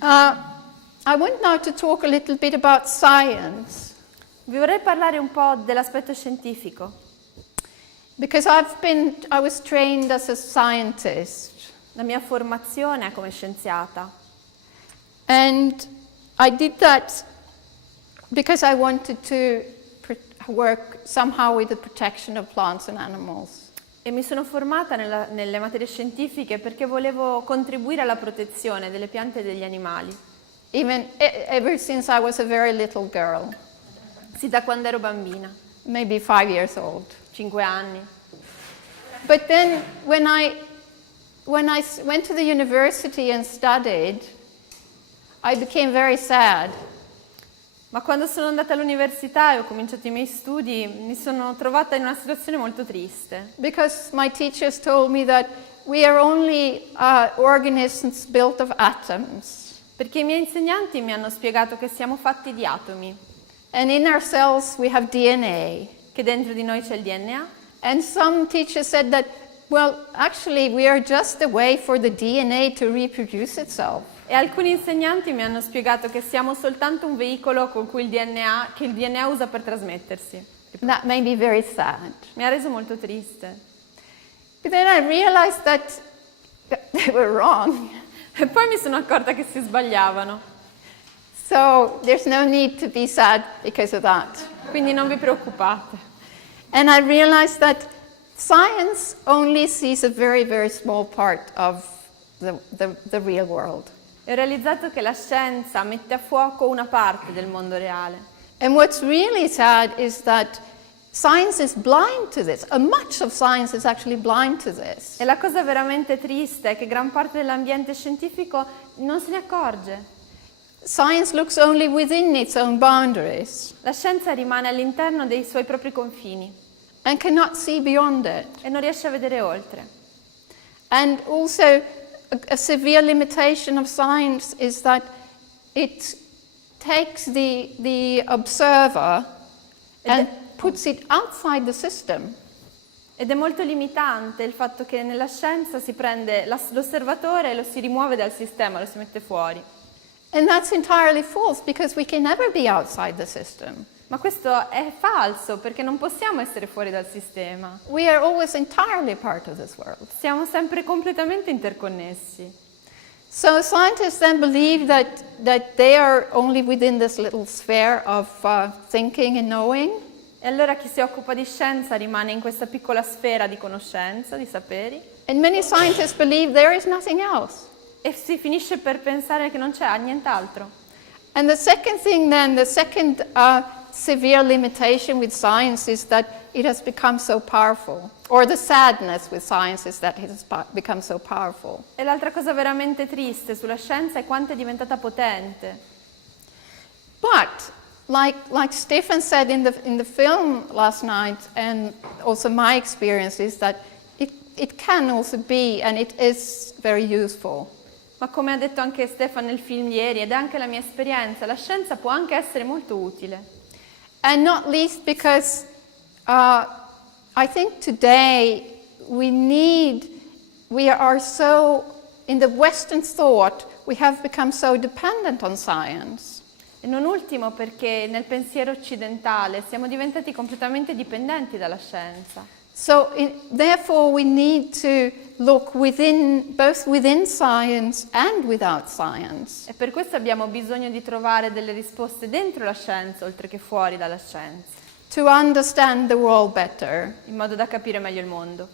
I want now to talk a little bit about science. Vi vorrei parlare un po' dell'aspetto scientifico, Because I was trained as a scientist, la mia formazione è come scienziata. and I did that because I wanted to work somehow with the protection of plants and animals. E mi sono formata nelle materie scientifiche perché volevo contribuire alla protezione delle piante e degli animali. Ever since I was a very little girl, Sì, da quando ero bambina, maybe 5 years old. 5 anni. But then when I went to the university and studied, I became very sad. Ma quando sono andata all'università e ho cominciato i miei studi, mi sono trovata in una situazione molto triste. Because my teachers told me that we are only organisms built of atoms. Perché i miei insegnanti mi hanno spiegato che siamo fatti di atomi, And in our cells we have DNA. che dentro di noi c'è il DNA. And some teachers said that, well, actually we are just a way for the DNA to reproduce itself. E alcuni insegnanti mi hanno spiegato che siamo soltanto un veicolo con cui che il DNA usa per trasmettersi. And that made me very sad. Mi ha reso molto triste. But then I realized that they were wrong. E poi mi sono accorta che si sbagliavano. So there's no need to be sad because of that. Quindi non vi preoccupate. And I realized that science only sees a very, very small part of the real world. E ho realizzato che la scienza mette a fuoco una parte del mondo reale. And what's really sad is that science is blind to this. Much of science is actually blind to this. E la cosa veramente triste è che gran parte dell'ambiente scientifico non se ne accorge. Science looks only within its own boundaries La scienza rimane all'interno dei suoi propri confini and cannot see beyond it. e non riesce a vedere oltre. And also, a severe limitation of science is that it takes the observer and puts it outside the system. Ed è molto limitante il fatto che nella scienza si prende l'osservatore e lo si rimuove dal sistema, lo si mette fuori. And that's entirely false because we can never be outside the system. Ma questo è falso perché non possiamo essere fuori dal sistema. We are always entirely part of this world. Siamo sempre completamente interconnessi. So scientists then believe that they are only within this little sphere of thinking and knowing. E allora chi si occupa di scienza rimane in questa piccola sfera di conoscenza, di saperi. And many scientists believe there is nothing else. E si finisce per pensare che non c'è nient'altro. And the second thing then, the second severe limitation with science is that it has become so powerful. Or the sadness with science is that it has become so powerful. E l'altra cosa veramente triste sulla scienza è quanto è diventata potente. But, like Stefan said in the film last night, and also my experience is that it can also be, and it is very useful. Ma come ha detto anche Stefan nel film ieri, ed è anche la mia esperienza, la scienza può anche essere molto utile. And not least because I think today we are so, in the Western thought, we have become so dependent on science. E non ultimo perché nel pensiero occidentale siamo diventati completamente dipendenti dalla scienza. So therefore we need to look both within science and without science. E per questo abbiamo bisogno di trovare delle risposte dentro la scienza, oltre che fuori dalla scienza, To understand the world better. in modo da capire meglio il mondo.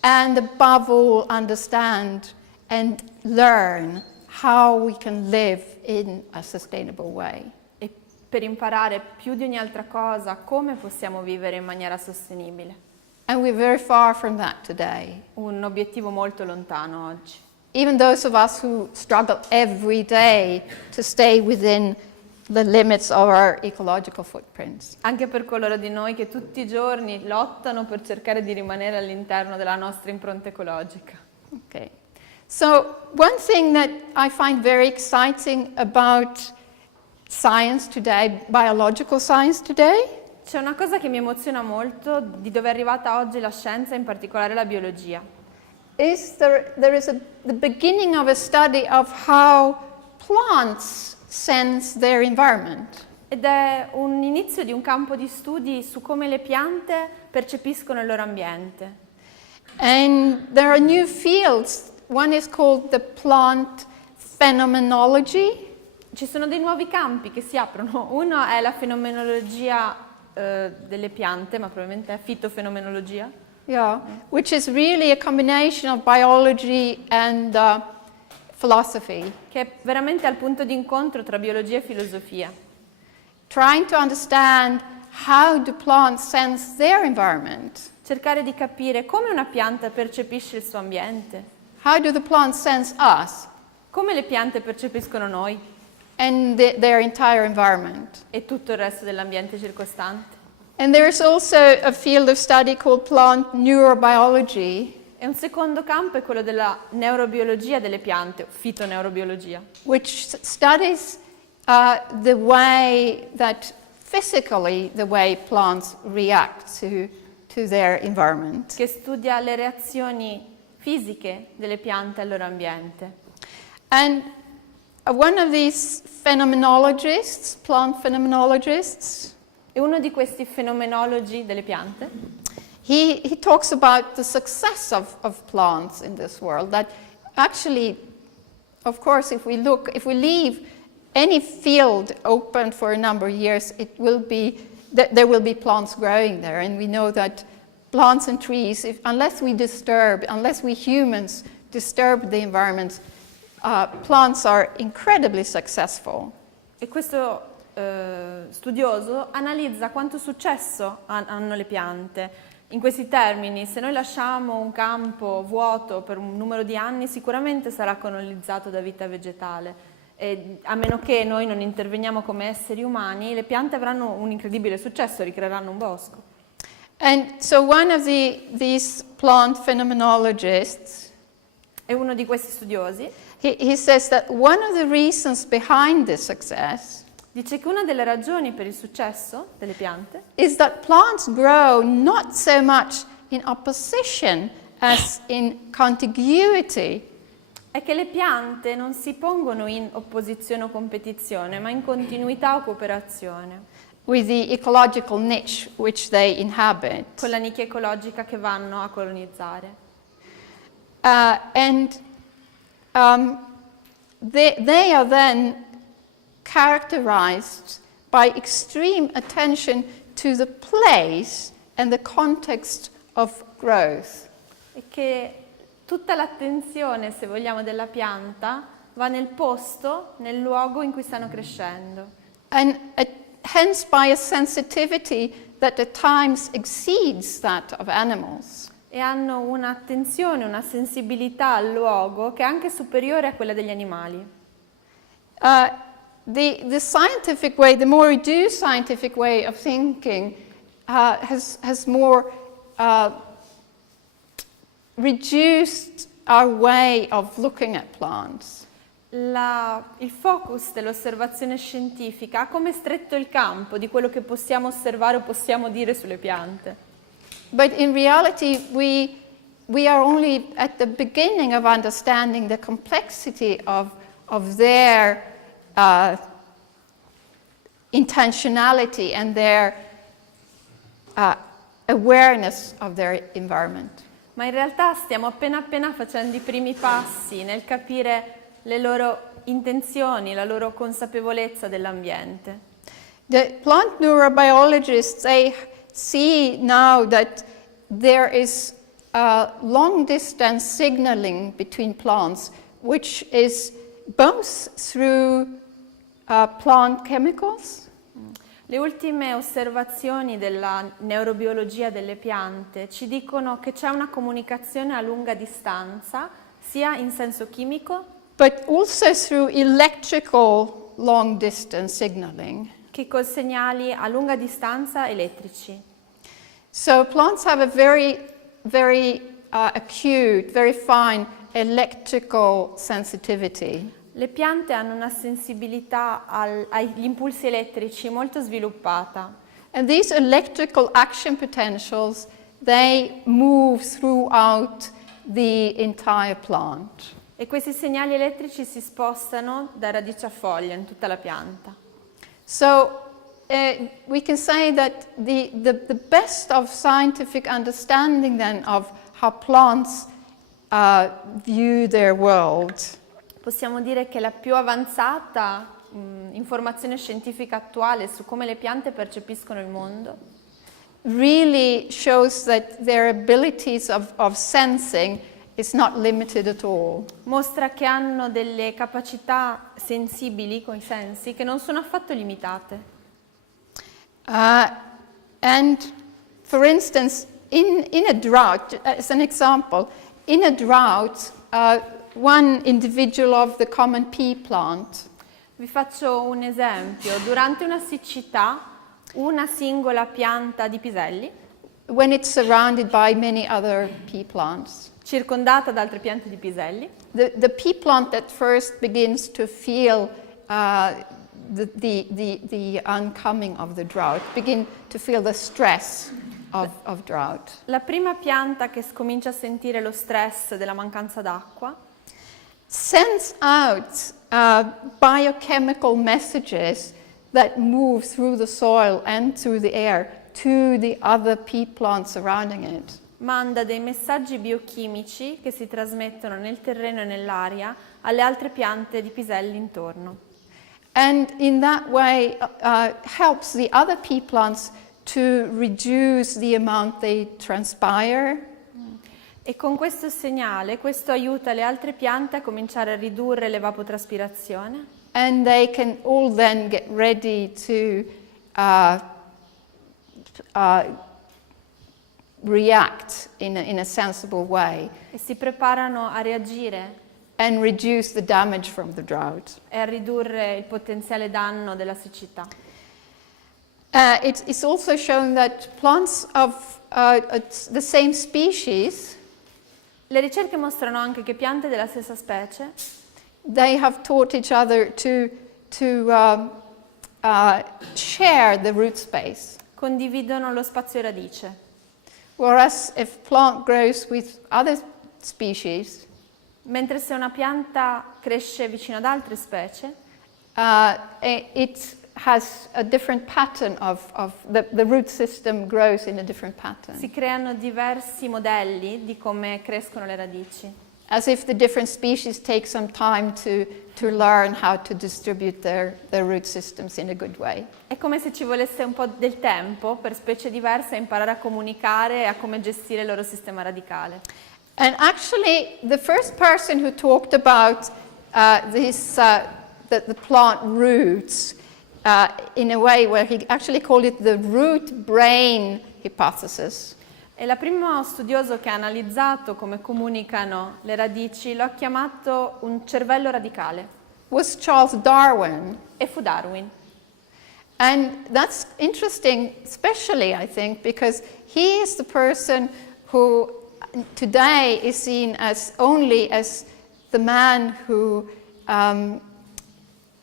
And above all, understand and learn how we can live in a sustainable way. E per imparare più di ogni altra cosa come possiamo vivere in maniera sostenibile. And we're very far from that today. Un obiettivo molto lontano oggi. Even those of us who struggle every day to stay within the limits of our ecological footprints. Anche per coloro di noi che tutti i giorni lottano per cercare di rimanere all'interno della nostra impronta ecologica. Okay. So one thing that I find very exciting about science today, biological science today, C'è una cosa che mi emoziona molto di dove è arrivata oggi la scienza, in particolare la biologia. is there is the beginning of a study of how plants sense their environment. Ed è un inizio di un campo di studi su come le piante percepiscono il loro ambiente. And there are new fields. One is called the plant phenomenology. Ci sono dei nuovi campi che si aprono. Uno è la fenomenologia delle piante, ma probabilmente è fitofenomenologia. Yeah, which is really a combination of biology and philosophy, Che è veramente al punto di incontro tra biologia e filosofia. trying to understand how do plants sense their environment. Cercare di capire come una pianta percepisce il suo ambiente, How do the plants sense us come le piante percepiscono noi and their entire environment? e tutto il resto dell'ambiente circostante. And there is also a field of study called plant neurobiology, E un secondo campo è quello della neurobiologia delle piante, o fitoneurobiologia, which studies the way that physically the way plants react to their environment. che studia le reazioni fisiche delle piante al loro ambiente. And one of these phenomenologists, plant phenomenologists, E uno di questi fenomenologi delle piante he talks about the success of plants in this world. That actually, of course, if we leave any field open for a number of years, there will be plants growing there. And we know that plants and trees, unless we humans disturb the environment, plants are incredibly successful. e questo studioso analizza quanto successo hanno le piante. In questi termini, se noi lasciamo un campo vuoto per un numero di anni, sicuramente sarà colonizzato da vita vegetale. E a meno che noi non interveniamo come esseri umani, le piante avranno un incredibile successo, ricreeranno un bosco. And so one of these plant phenomenologists, E uno di questi studiosi he says that one of the reasons behind this success dice che una delle ragioni per il successo delle piante is that plants grow not so much in opposition as in contiguity. è che le piante non si pongono in opposizione o competizione, ma in continuità o cooperazione, With the ecological niche which they inhabit. con la nicchia ecologica che vanno a colonizzare. They are then characterized by extreme attention to the place and the context of growth. E che tutta l'attenzione, se vogliamo, della pianta va nel posto, nel luogo in cui stanno crescendo. And hence by a sensitivity that at times exceeds that of animals. E hanno un'attenzione, una sensibilità al luogo che è anche superiore a quella degli animali. The scientific way, the more reduced scientific way of thinking has more reduced our way of looking at plants. Il focus dell'osservazione scientifica ha come stretto il campo di quello che possiamo osservare o possiamo dire sulle piante. But in reality, we are only at the beginning of understanding the complexity of their intentionality and their awareness of their environment. Ma in realtà stiamo appena facendo i primi passi nel capire le loro intenzioni, la loro consapevolezza dell'ambiente. The plant neurobiologists, they see now that there is long distance signaling between plants, which is both through plant chemicals. Le ultime osservazioni della neurobiologia delle piante ci dicono che c'è una comunicazione a lunga distanza, sia in senso chimico, but also through electrical long distance signaling. che con segnali a lunga distanza elettrici. So plants have a very acute, very fine electrical sensitivity. Le piante hanno una sensibilità agli impulsi elettrici molto sviluppata. And these electrical action potentials, they move throughout the entire plant. E questi segnali elettrici si spostano da radice a foglia in tutta la pianta. So we can say that the best of scientific understanding then of how plants view their world Possiamo dire che la più avanzata informazione scientifica attuale su come le piante percepiscono il mondo really shows that their abilities of sensing is not limited at all. mostra che hanno delle capacità sensibili con i sensi che non sono affatto limitate. And for instance, in a drought, as an example, in a drought, one individual of the common pea plant Vi faccio un esempio. Durante una siccità, una singola pianta di piselli, when it's surrounded by many other pea plants. circondata da altre piante di piselli, The pea plant at first begins to feel the oncoming of the drought, begin to feel the stress of drought. la prima pianta che comincia a sentire lo stress della mancanza d'acqua, Sends out biochemical messages that move through the soil and through the air to the other pea plants surrounding it. manda dei messaggi biochimici che si trasmettono nel terreno e nell'aria alle altre piante di piselli intorno. And in that way helps the other pea plants to reduce the amount they transpire. E con questo segnale, questo aiuta le altre piante a cominciare a ridurre l'evapotraspirazione And they can all then get ready to react in a sensible way e si preparano a reagire and reduce the damage from the drought. e a ridurre il potenziale danno della siccità. It's also shown that plants of the same species, Le ricerche mostrano anche che piante della stessa specie they have taught each other to share the root space. condividono lo spazio radice, Whereas if plant grows with other species, mentre se una pianta cresce vicino ad altre specie, it has a different pattern of the root system grows in a different pattern. si creano diversi modelli di come crescono le radici, As if the different species take some time to learn how to distribute their root systems in a good way. È come se ci volesse un po' del tempo per specie diverse a imparare a comunicare e a come gestire il loro sistema radicale. And actually, the first person who talked about the plant roots in a way where he actually called it the root-brain hypothesis E la primo studioso che ha analizzato come comunicano le radici lo ha chiamato un cervello radicale was Charles Darwin. e fu Darwin. And that's interesting, especially, I think, because he is the person who today is seen as only as the man who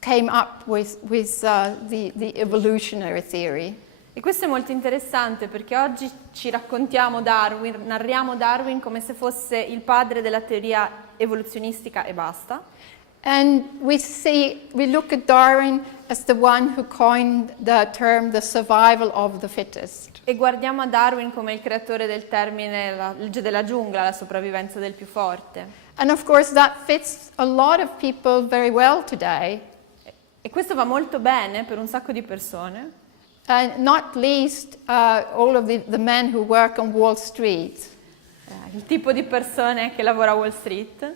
came up with the evolutionary theory. E questo è molto interessante perché oggi ci raccontiamo Darwin, narriamo Darwin come se fosse il padre della teoria evoluzionistica e basta. And we look at Darwin as the one who coined the term the survival of the fittest. E guardiamo a Darwin come il creatore del termine la legge della giungla, la sopravvivenza del più forte. And of course that fits a lot of people very well today. E questo va molto bene per un sacco di persone. And not least all of the men who work on Wall Street, Il tipo di persone che lavora a Wall Street,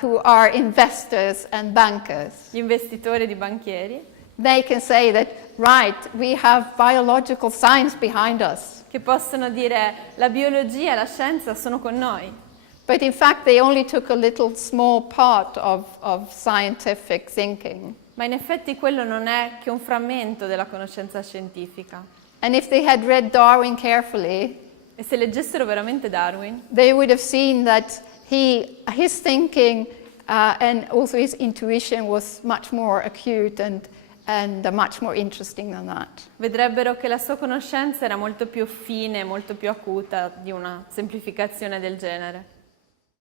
who are investors and bankers. gli investitori ed i banchieri, They can say that, right, we have biological science behind us. che possono dire la biologia e la scienza sono con noi. But in fact, they only took a little small part of scientific thinking. Ma in effetti quello non è che un frammento della conoscenza scientifica. And if they had read Darwin carefully, E se leggessero veramente Darwin, they would have seen that his thinking and also his intuition was much more acute and much more interesting than that. vedrebbero che la sua conoscenza era molto più fine, molto più acuta di una semplificazione del genere.